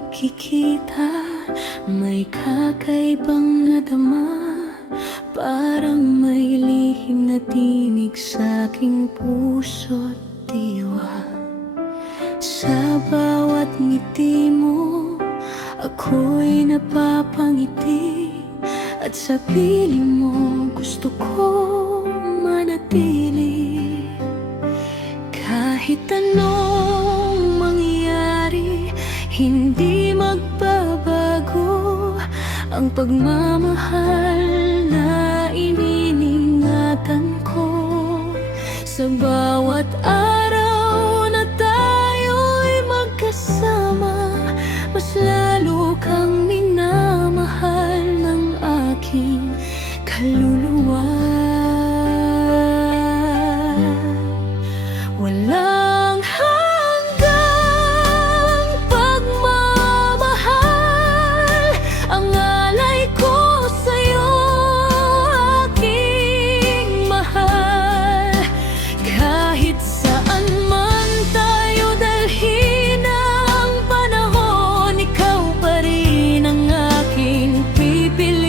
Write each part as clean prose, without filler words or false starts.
pagkikita, may kakaibang nadama. Parang may lihim na tinig sa aking puso't diwa. Sa bawat ngiti mo, ako'y napapangiti. At sa piling mo, gusto ko manatili. Kahit anong mangyari, hindi magbabago ang pagmamahal na ininingatan ko. Sa bawat araw na tayo'y magkasama, mas lalo kang minamahal ng aking kaluluwa. Walang hanggang pagmamahal ang alay ko sa'yo, aking mahal. Kahit saan man tayo dalhin ang panahon, ikaw pa rin ang aking pipiliin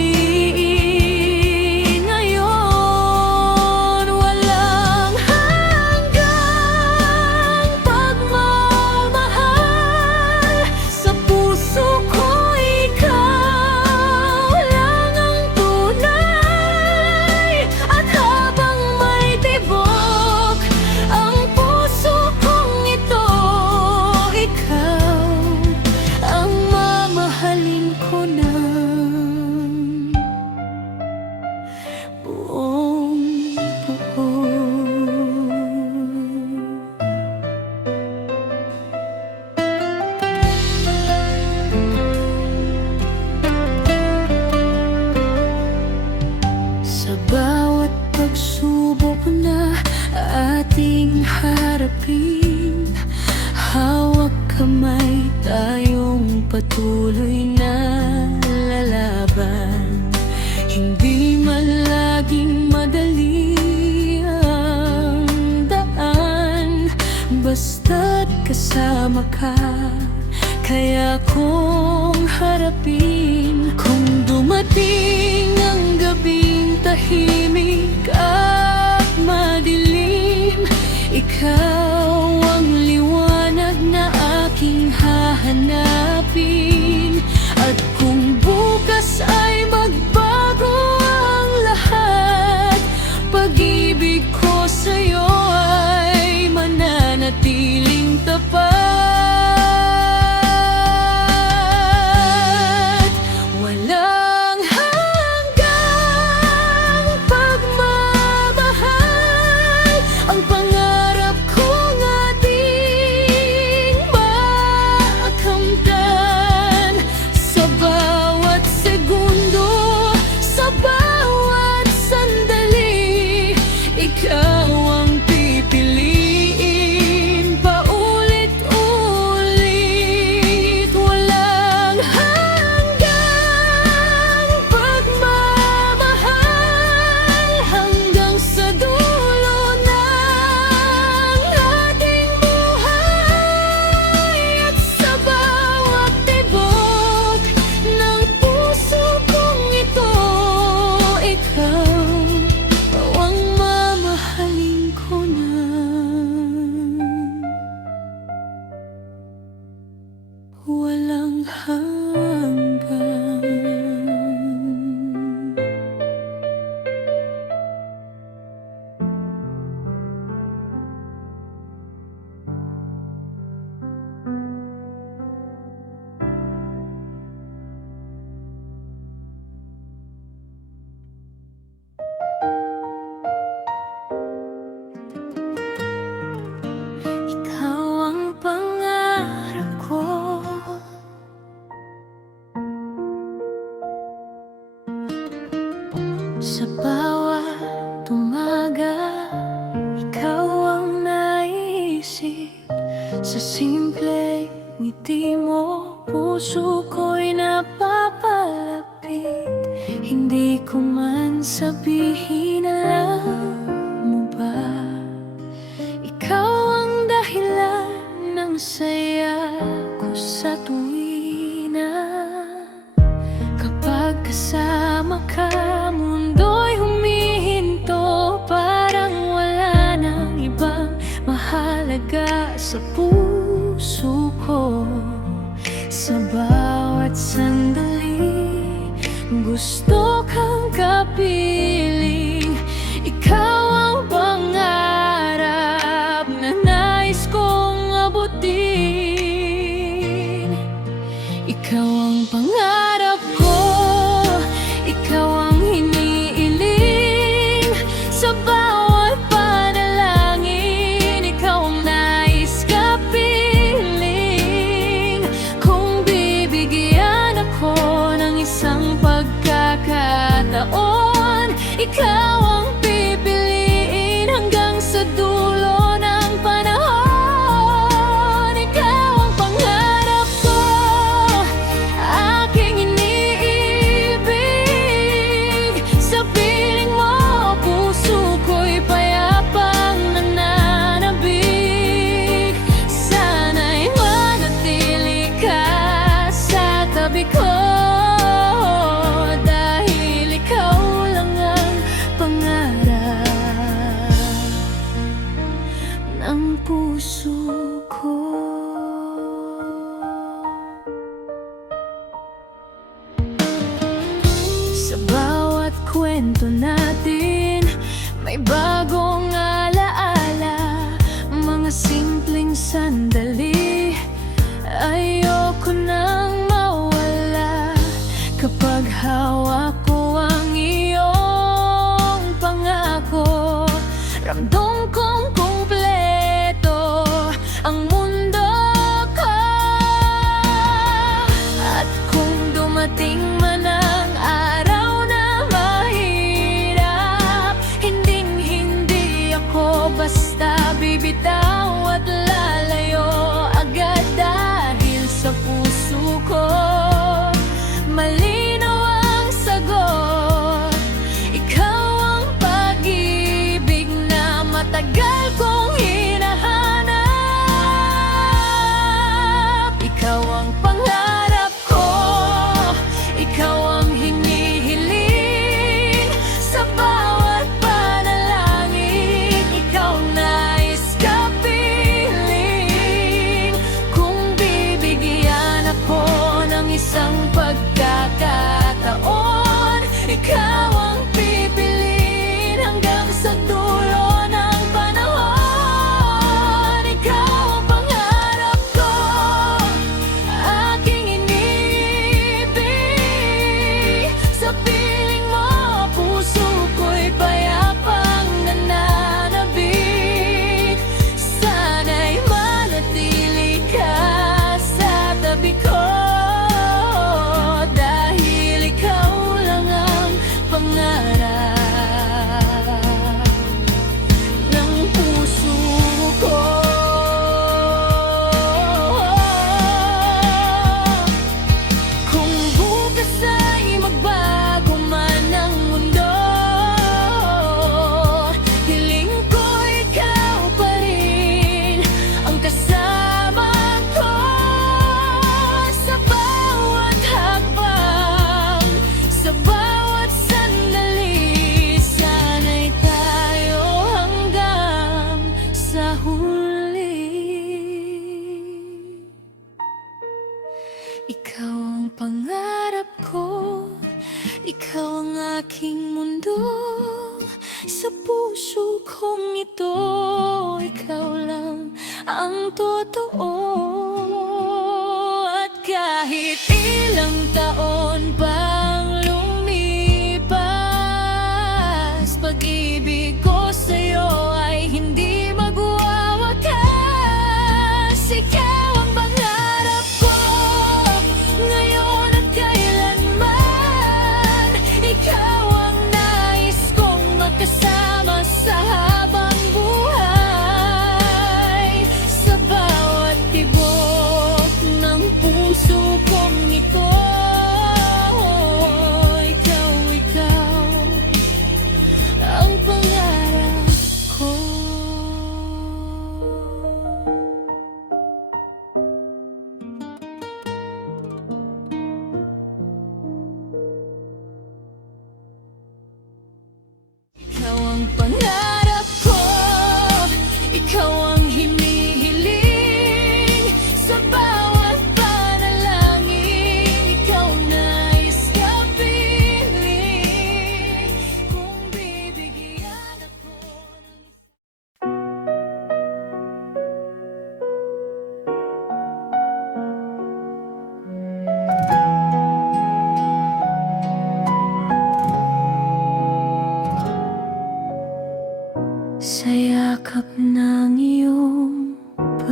ngayon. Walang hanggang pagmamahal sa puso ko, ikaw lang ang tunay. At habang may tibok ang puso kong ito, ikaw ang mamahalin ko ng buong buo. Sa bawat pagsubok na ating harapin, hawak kamay tayong patuloy na lalaban. Hindi man laging madali ang daan, basta't kasama ka, kaya kong harapin. Kung dumating ang gabing tahimik at madilim, ikaw ang liwanag na aking hahanapin. At kung bukas ay magbago ang lahat, pag-ibig ko sa'yo ay mananatiling tapat. Walang hanggang pagmamahal ang pangarap kong ating makamtan. Sa bawat segundo, sa bawat sandali, ikaw ang pipiliin paulit-ulit. Walang hanggang pagmamahal hanggang sa dulo ng ating buhay. At sa bawat tibok ng puso kong ito, ikaw ang mamahalin ko ng walang hanggan. Ikaw ang pangarap ko, sa bawat umaga, ikaw ang naisip. Sa simpleng ngiti mo, puso ko'y napapalapit. Hindi ko man sabihin, alam mo ba, ikaw ang dahilan ng saya ko sa tuwing sa puso ko. Sa bawat sandali, gusto kang kapiling. Ikaw ang pangarap na nais kong abutin. Ikaw ang pangarap ko, ikaw ang hiniiling. Sa bawat panalangin, ikaw ang nais kapiling. Kung bibigyan ako ng isang pagkakataon, ikaw ang pipiliin hanggang sa dulo ng panahon. Ikaw ang pangarap ko, aking iniibig. Sa piling mo, puso ko'y payapang nananabik. Sana'y manatili ka sa tabi ko, dahil ikaw lang ang pangarap ng puso ko. Sa bawat kwento natin, may bagong alaala. Mga simpleng sandali, ayoko nang mawala. Kapag hawak ko ang iyong pangako, ramdam kong kumpleto ang mundo ko. At kung dumating man ang araw na mahirap, hinding-hindi ako basta bibitaw at lalayo agad, dahil sa puso ko malinaw ang sagot. Ikaw ang pag-ibig na matagal kong hinahanap. Ikaw ang pangarap ko, ikaw ang hinihiling. Sa bawat panalangin, ikaw ang nais kapiling. Kung bibigyan ako ng isang pagkakataon, ikaw ang pipiliin hanggang sa dulo ng panahon. Ikaw ang pangarap ko, aking iniibig. Sa piling mo, puso ko'y payapang nananabik. Sana'y manatili ka sa tabi ko, dahil ikaw lang ang pangarap ng puso ko. Kung bukas ay magbago man ang mundo, hiling ko ikaw pa rin ang kasama ko. Sa bawat hakbang, sa bawat sandali, sana'y tayo hanggang sa huli. Ikaw ang pangarap ko, ikaw ang aking mundo. Sa puso kong ito, ikaw lang ang totoo. At kahit ilang taon pang lumipas, pag-ibig ko sa'yo ay hindi magwawakas. Ikaw ang pangarap ko, ngayon at kailanman. Ikaw ang nais kong magkasama sa habang buhay. Sa bawat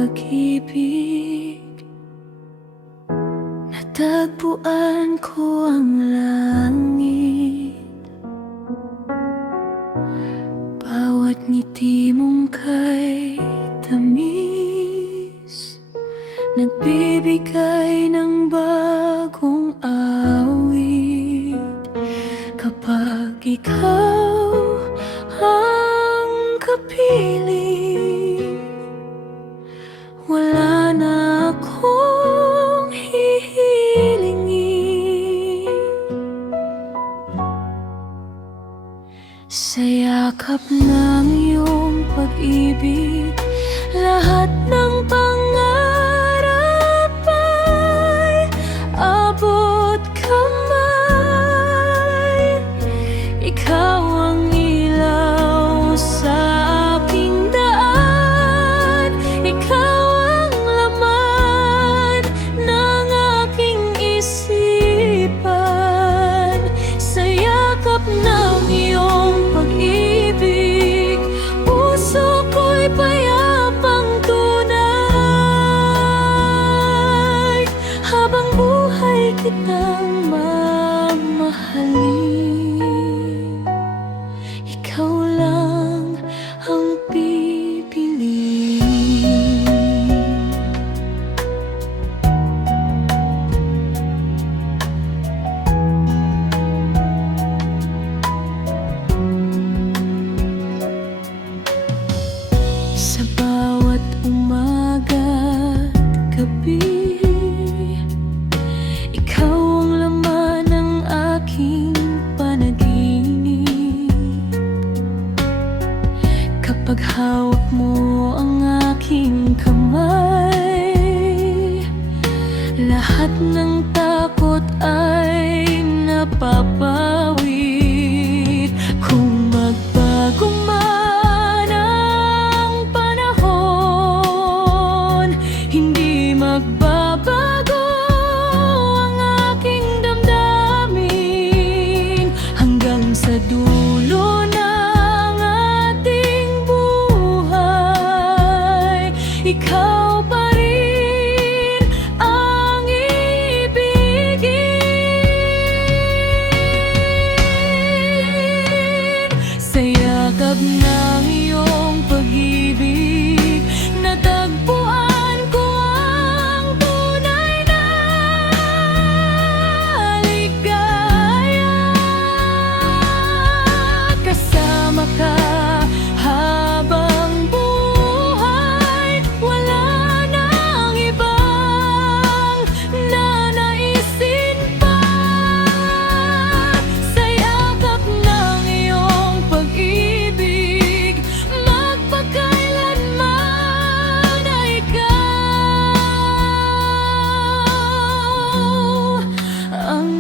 pag-ibig. Natagpuan ko ang langit, bawat ngiti mong kay tamis, nagbibigay ng bagong awit. Kapag ikaw ang kapiling, wala na akong hihilingin. Sa yakap ng iyong pag-ibig, lahat ng pangarap ay abot kamay. Ikaw ang ilaw sa aking daan, ikaw ang laman ng aking isipan. Sa yakap ng iyong pag-ibig, puso ko'y payapang tunay. Habang buhay kitang mamahalin, ikaw lang ang pipiliin. Sa bawat umaga at gabi, ikaw ang laman ng aking panaginip. Kapag hawak mo ang aking kamay, lahat ng takot ay napapawid. Kung magbago man ang panahon, hindi magbabago ang aking damdamin. Hanggang sa dulo ng ating buhay, ikaw pa rin ang ibigin. Sa yakap ng iyong pag-ibig, natagpuan ko ang tunay na ligaya. Kasama ka habang buhay, wala nang ibang nanaisin pa. Sa yakap ng iyong pag-ibig, magpakailanman ay ikaw ang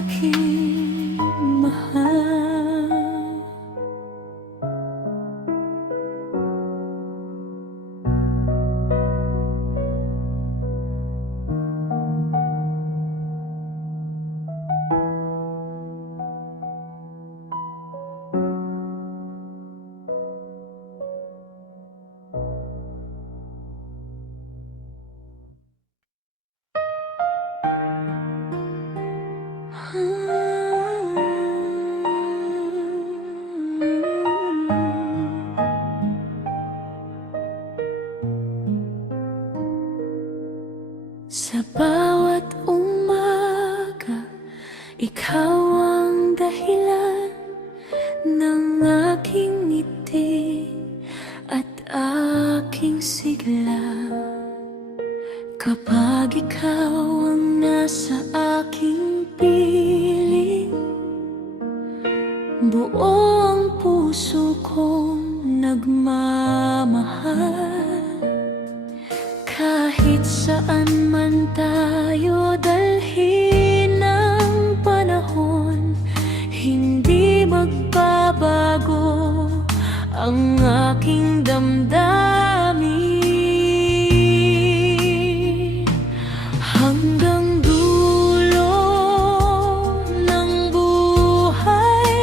aking mahal. Sa bawat umaga, ikaw ang dahilan ng aking ngiti at aking sigla. Kapag ikaw ang nasa aking piling, buo ang puso kong nagmamahal. Kahit saan man tayo dalhin ng panahon, hindi magbabago ang aking damdamin. Hanggang dulo ng buhay,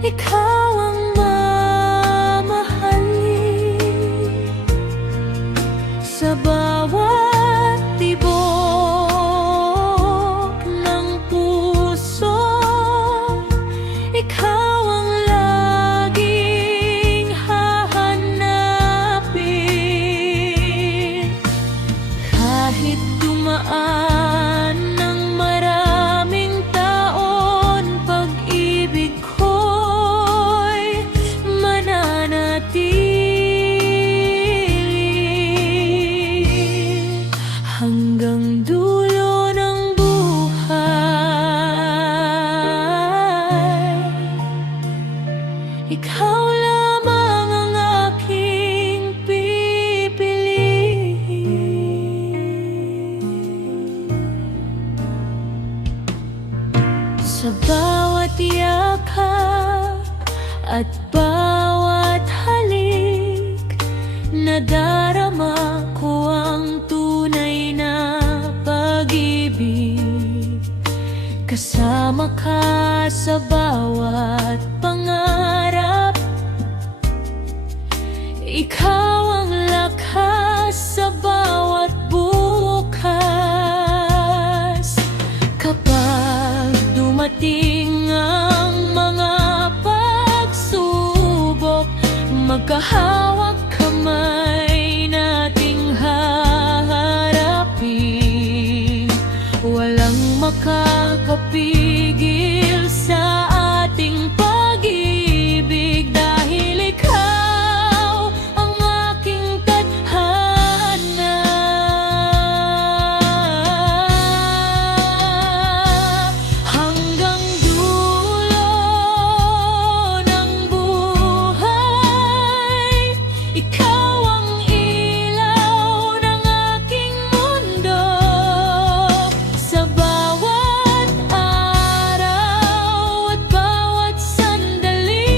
ikaw ang mamahalin. nadarama ko ang tunay na pag-ibig. Kasama ka sa bawat pangarap. Ikaw ang lakas sa bawat bukas. Kapag dumating ang mga pagsubok, magkahawak kamay nating haharapin. Walang makakapigil sa ating pag-ibig, dahil ikaw ang aking tadhana. Hanggang dulo ng buhay, ikaw ang ilaw ng aking mundo. Sa bawat araw at bawat sandali,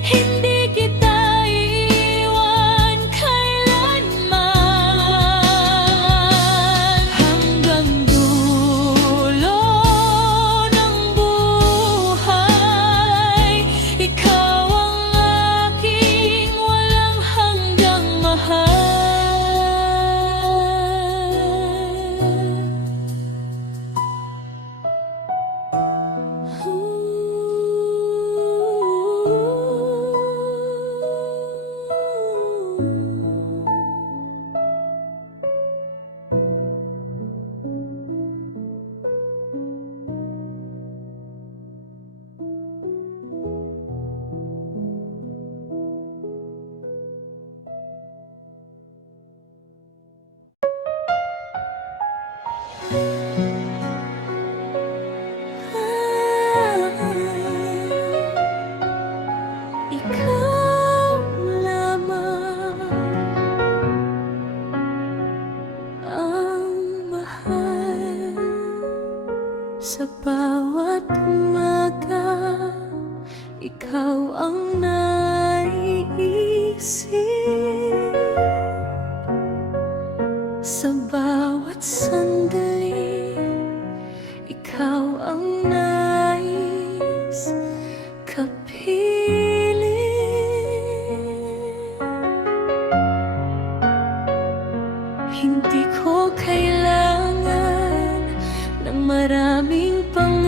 hindi kita iiwan kailanman. Hanggang dulo ng buhay, ikaw ang aking walang hanggang mahal. Ikaw lamang ang mahal. Sa bawat umaga, ikaw ang naiisip. Sa bawat sandali, ikaw ang nais kapiling. Hindi ko kailangan ng maraming pang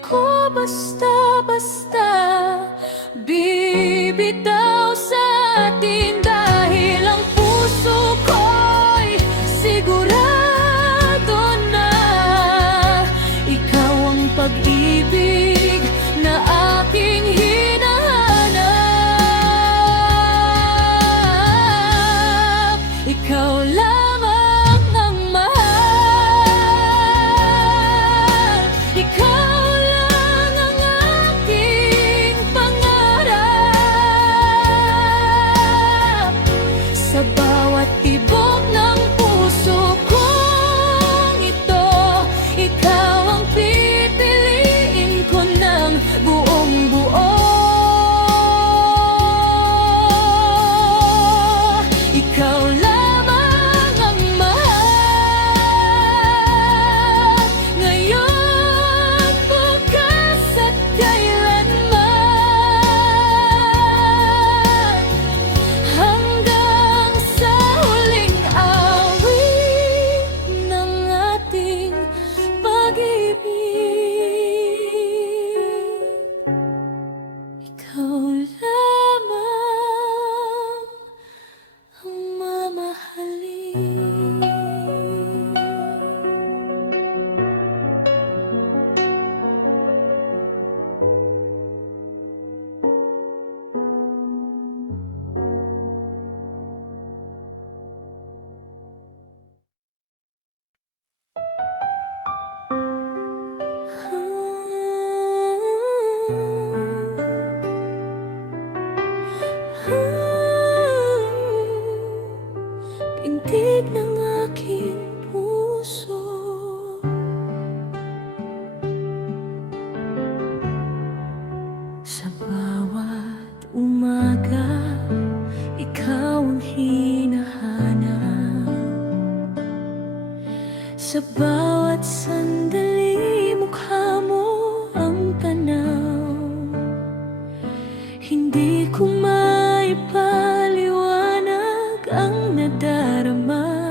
ako basta-basta bibitaw sa atin, dahil ang puso ko'y sigurado na ikaw ang pag-ibig na aking hinahanap. Ikaw lamang ang mahal, ikaw lang ang aking pangarap. Sa bawat tibok ng puso kong ito, ikaw ang pipiliin ko ng buong buo. Ikaw lamang ang mahal, ngayon, bukas at kailanman, hanggang sa huling awit ng ating pag-ibig. Ikaw lamang ang mamahalin. Pintig ng aking puso, sa bawat umaga, ikaw ang hinahanap. Sa bawat sandali, mukha mo ang tanaw. Hindi ko maipaliwanag ang nadarama,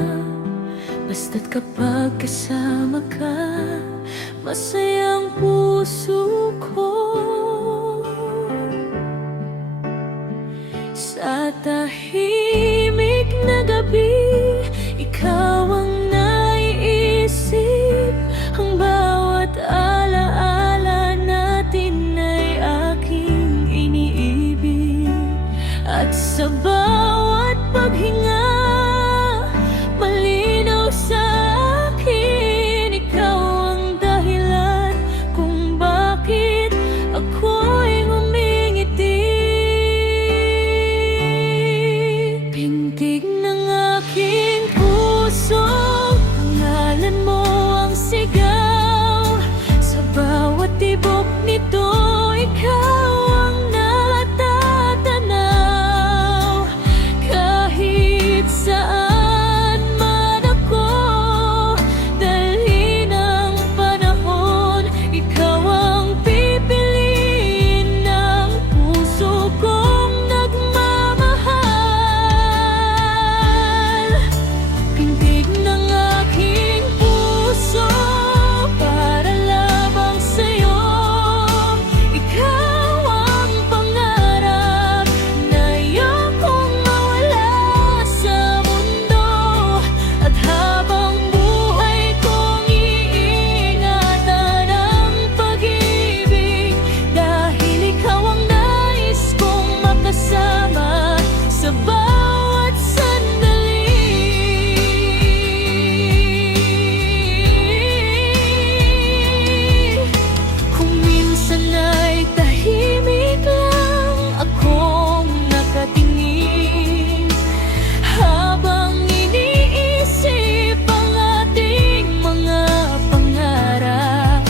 basta't kapag kasama ka, masayang puso ko. Sa tahimik na gabi, ikaw ang naiisip. Ang bawat alaala natin ay aking iniibig. At sa bawat paghinga, malinaw sa akin, ikaw ang dahilan kung bakit ako'y ngumingiti. Pintig ng aking puso, pangalan mo ang sigaw. Sa bawat tibok nito, ikaw ang natatanaw. Kahit saan man ako, dalhin ng panahon, ikaw ang pipiliin ng puso kong nagmamahal. Pintig ng aking puso, para lamang sa'yo. Ikaw ang pangarap na ayokong mawala sa mundo. At habang buhay kong iingatan ang pag-ibig, dahil ikaw ang nais kong makasama sa bawat sandali. Kung minsan ay tahimik lang akong nakatingin, habang iniisip ang ating mga pangarap.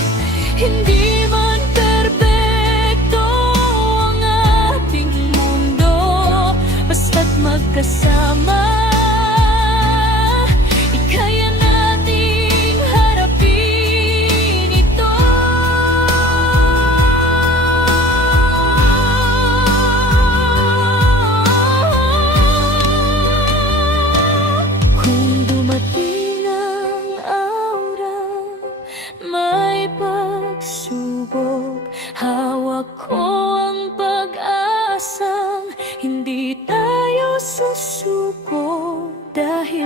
Hindi man perpekto ang ating mundo, basta't magkasama, ikaya nating harapin ito. Kung dumating ang araw, may pagsubok,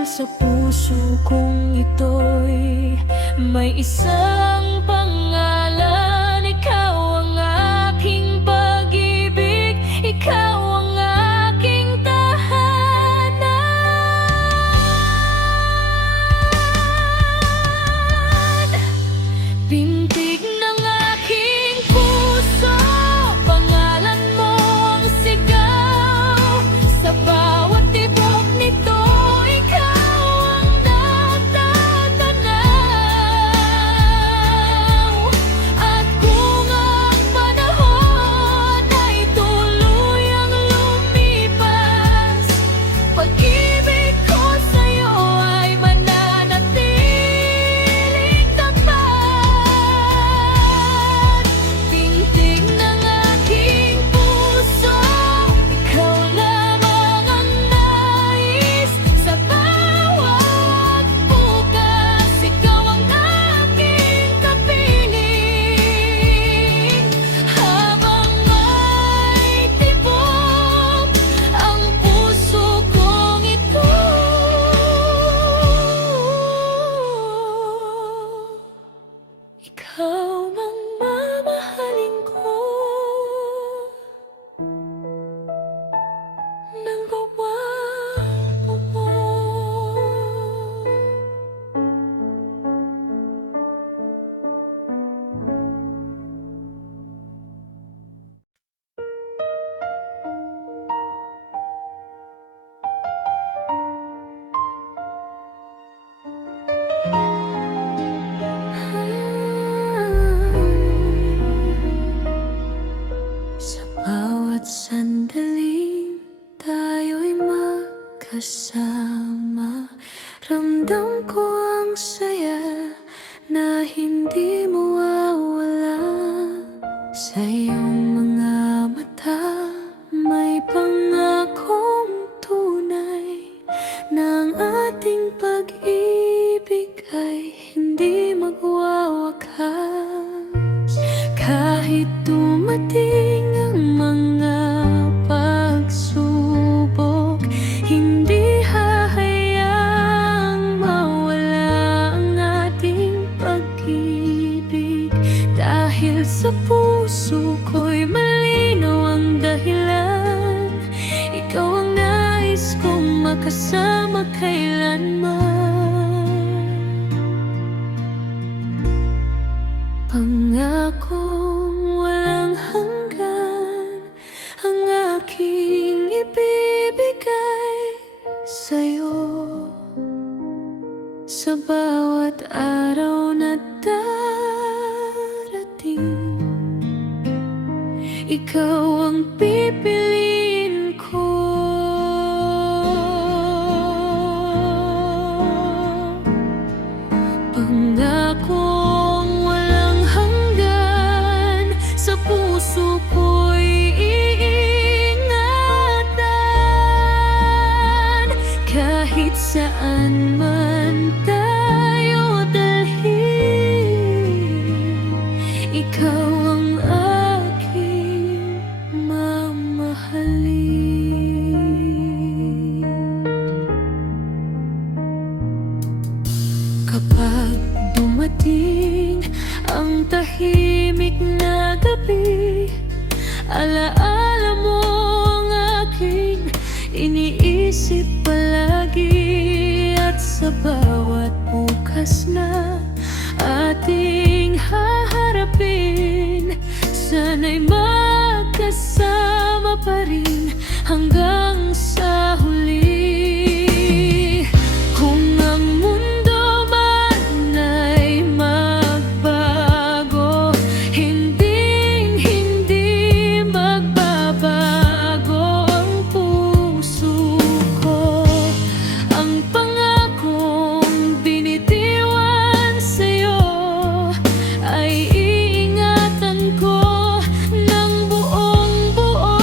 sa puso kong ito'y may isang pangalan. Ikaw ang aking pag-ibig, ikaw ang aking tahanan. Pintig ng aking puso, pangalan mo ang sigaw. Sa bawat tibok nito, ikaw ang natatanaw. At kung ang panahon ay tuluyang lumipas, pag-ibig ko sa'yo ay mananatiling tapat. Pintig ng aking puso, ikaw lamang ang nais. Sa bawat bukas, ikaw ang aking kapiling. Habang may tibok ang puso kong ito, ikaw ang mamahalin ko ng gawa sa bawat sandaling tayo'y magkasama. Ramdam ko ang saya na hindi mawawala. Sa iyong mga mata may pangakong tunay na ang ating pag-ibig ay hindi magwawakas. Kahit dumating ang mga pagsubok, hindi hahayaang mawala ang ating pag-ibig. Dahil sa puso ko'y malinaw ang dahilan, ikaw ang nais kong makasama kailanman. Pangakong walang hanggan ang aking ibibigay sa'yo. Sa bawat araw na darating, ikaw ang pipiliin ko. Pangakong walang hanggan, sa puso ko'y iingatan. Kahit saan man tayo dalhin, ikaw ang aking mamahalin. Kapag dumating ang tahimik na gabi, alaala mo ang aking iniisip palagi. At sa bawat bukas na ating haharapin, sana'y magkasama pa rin hanggang sa huli. Kung ang mundo man ay magbago, hindi magbabago ang puso ko. Ang pangakong binitiwan sa'yo ay iingatan ko ng buong buo.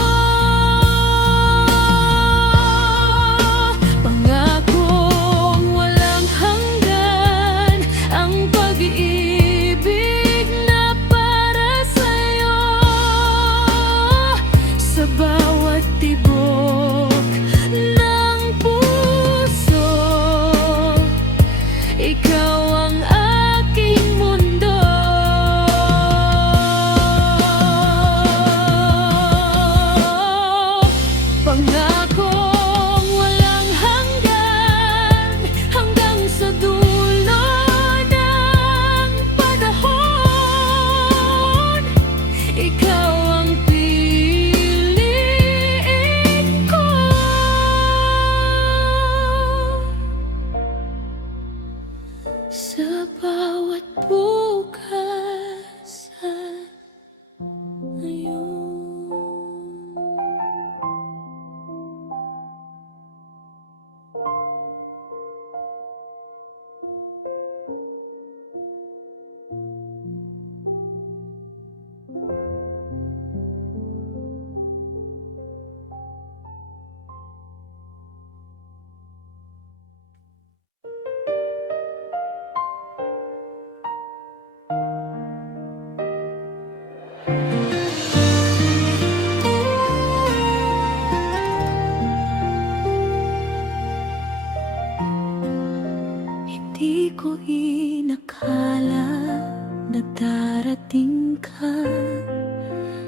darating ka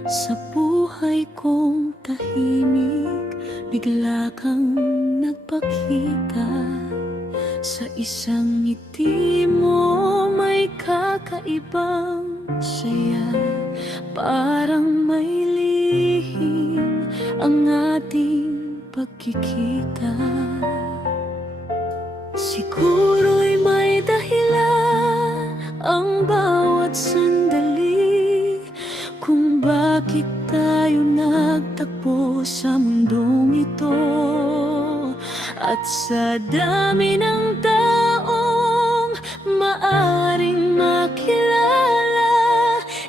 sa buhay kong tahimik. Bigla kang nagpakita, sa isang ngiti mo may kakaibang saya. Parang may lihim ang ating pagkikita. Siguro'y may dahilan ang bawat sandali kung bakit tayo nagtagpo sa mundong ito. At sa dami ng taong maaring makilala,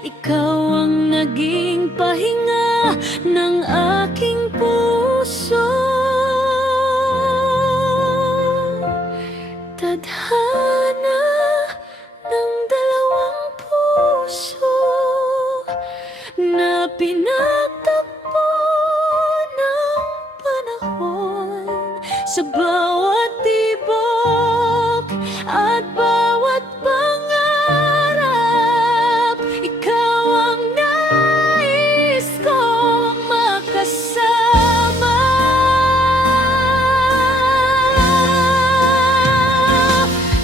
ikaw ang naging pahinga ng aking puso. Tadhana ng dalawang puso na pinagtagpo ng panahon. Sa bawat tibok at bawat pangarap, ikaw ang nais kong makasama.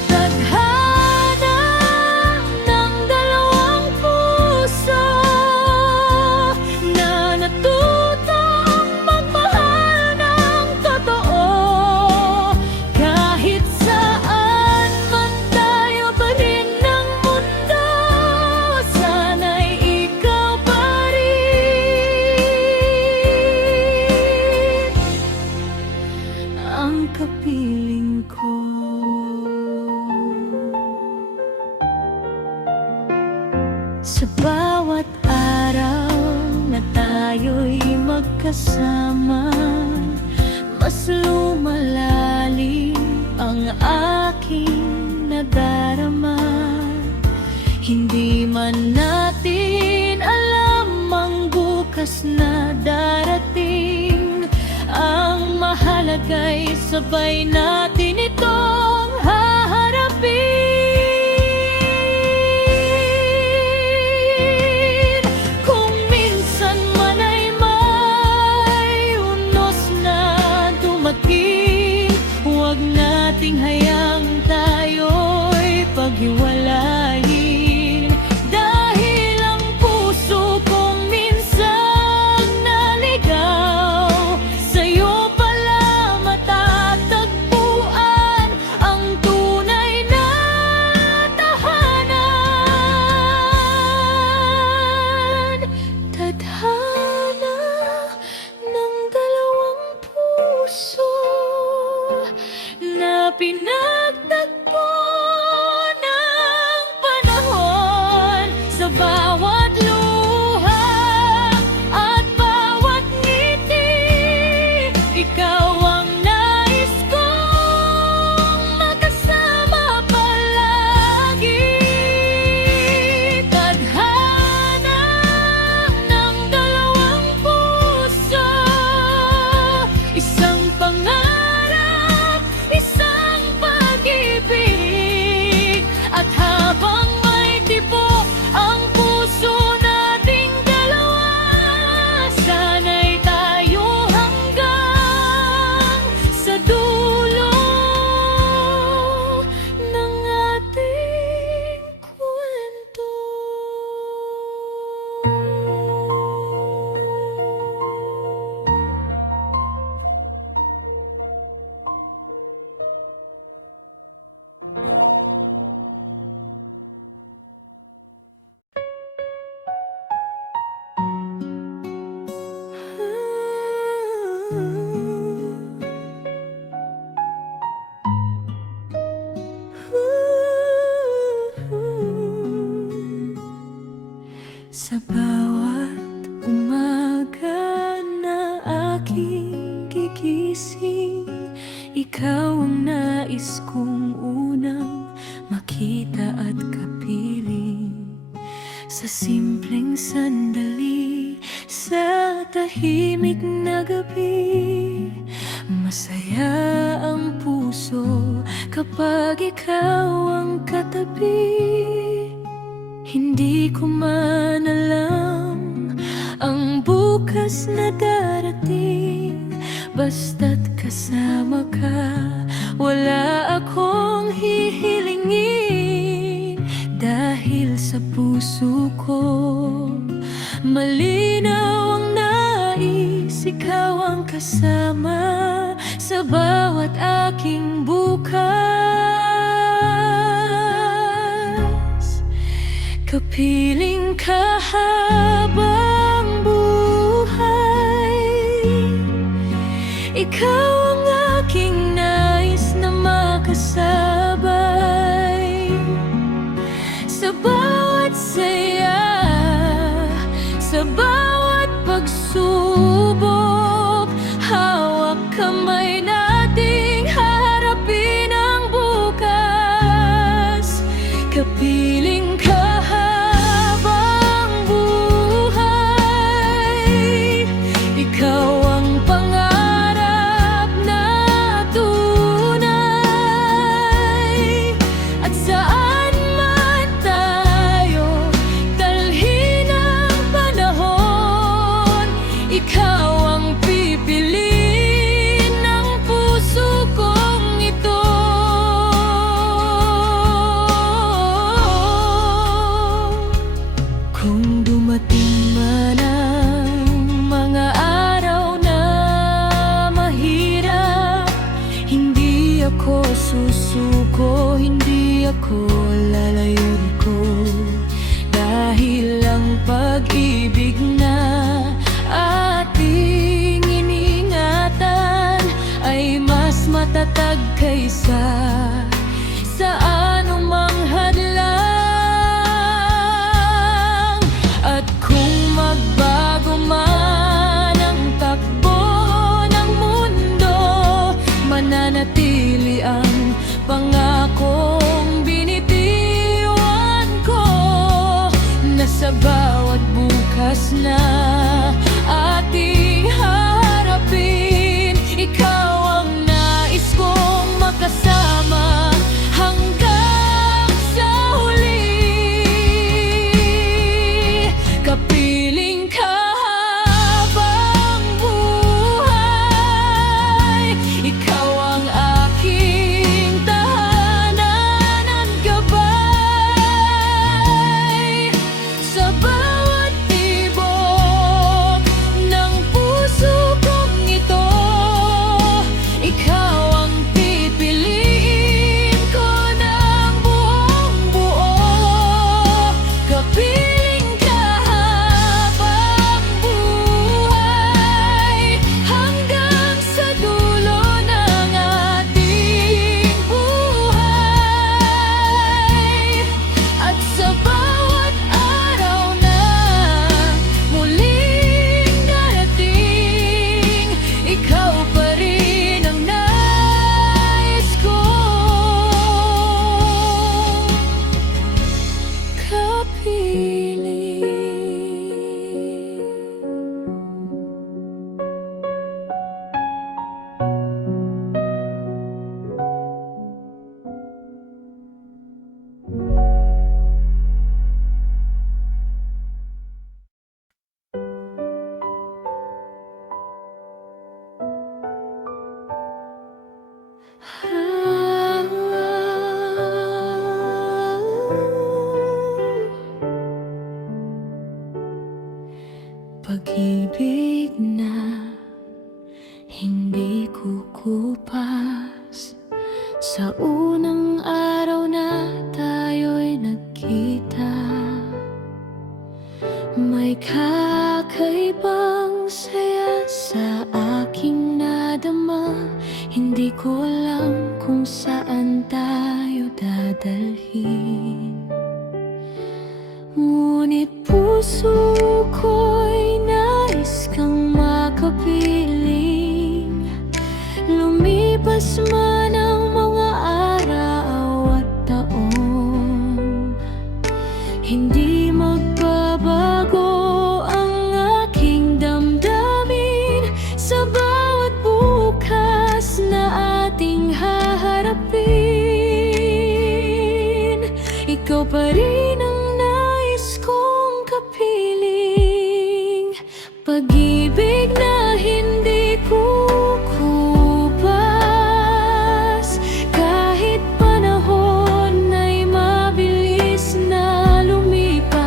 Tadhana ng dalawang puso na natutong magmahal ng totoo. Kahit saan man tayo pa rin ng mundo, sana'y ikaw pa rin ang kapiling ko. Sa bawat araw na tayo'y magkasama, mas lumalalim ang aking nadarama. Hindi man natin alam ang bukas na darating, ang mahalaga'y sabay natin itong haharapin. Kung minsan man ay may unos na dumating, huwag nating hayang tayo'y paghiwalayin. Dahil ang puso kong minsan naligaw, sa'yo pala matatagpuan ang tunay na tahanan. Tadhana ng dalawang puso na pinagtagpo ng panahon. Sa bawat luha at bawat ngiti, ikaw ang nais kong makasama palagi. Tadhana ng dalawang puso, isang pangarap, isang pag-ibig. At habang may tibok ang puso nating dalawa, sana'y tayo hanggang sa dulo ng ating kwento. Sa bawat umaga na aking gigising, ikaw ang nais kong unang makita at kapiling. Sa simpleng sandali, sa tahimik na gabi, masaya ang puso kapag ikaw ang katabi. Hindi ko man alam ang bukas na darating, basta't kasama ka, wala akong hihilingin. Dahil sa puso ko malinaw ang nais, ikaw ang kasama sa bawat aking bukas. Kapiling ka habang buhay, ikaw ang aking nais na makasabay sa bawat saya, sa bawat pagsubok. Hawak kamay nating haharapin ang bukas. Kapiling ka habang buhay, ikaw ang pangarap na tunay. At saan man tayo dalhin ang panahon, ikaw ang pipiliin ng puso kong ito. Kung dumating man ang mga araw na mahirap, hindi ako susuko, hindi ako lalayuin ko. Dahil ang pag-ibig na ating iniingatan ay mas matatag kaysa sa anumang hadlang. At kung magbago man ang takbo ng mundo, mananatili ang pangakong binitiwan ko, na sa bawat bukas na ating harapin, ikaw ang nais kong makasama hanggang sa huli. Kapiling ka habang buhay, ikaw ang aking tahanan at gabay sa bawat tibok ng puso kong ito. Ikaw ang pipiliin ko ng buong buo. Kapiling ka habang buhay, hanggang sa dulo ng ating buhay. At sa bawat araw na muling darating, ikaw pa rin ang nais ko. Kapiling. Pag-ibig na hindi kukupas, sa unang araw na tayo'y nagkita, may kakaibang saya sa aking nadama. Hindi ko alam kung saan tayo dadalhin, ngunit puso ko'y nais kang makapiling. Lumipas man ang mga araw at taon, hindi magbabago ang aking damdamin sa bawat bukas na ating haharapin. Ikaw pa rin ang nais Pag-ibig na hindi kukupas, kahit panahon ay mabilis na lumipas.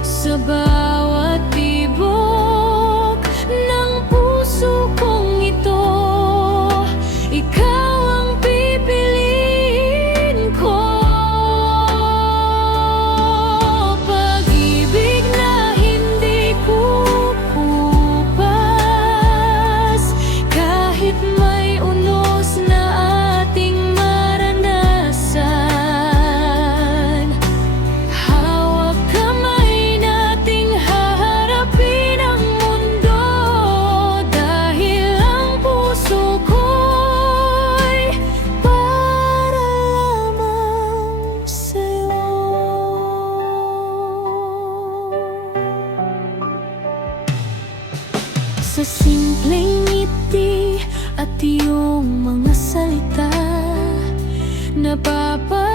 Sa bawat tibok ng puso kong ito, ikaw ang pipiliin ko. Pag-ibig na hindi kukupas, kahit may unos na ating maranasan. Hawak kamay nating haharapin ang mundo, dahil ang puso ko'y para lamang sa'yo. Sa simpleng ngiti at iyong mga salita, napapalala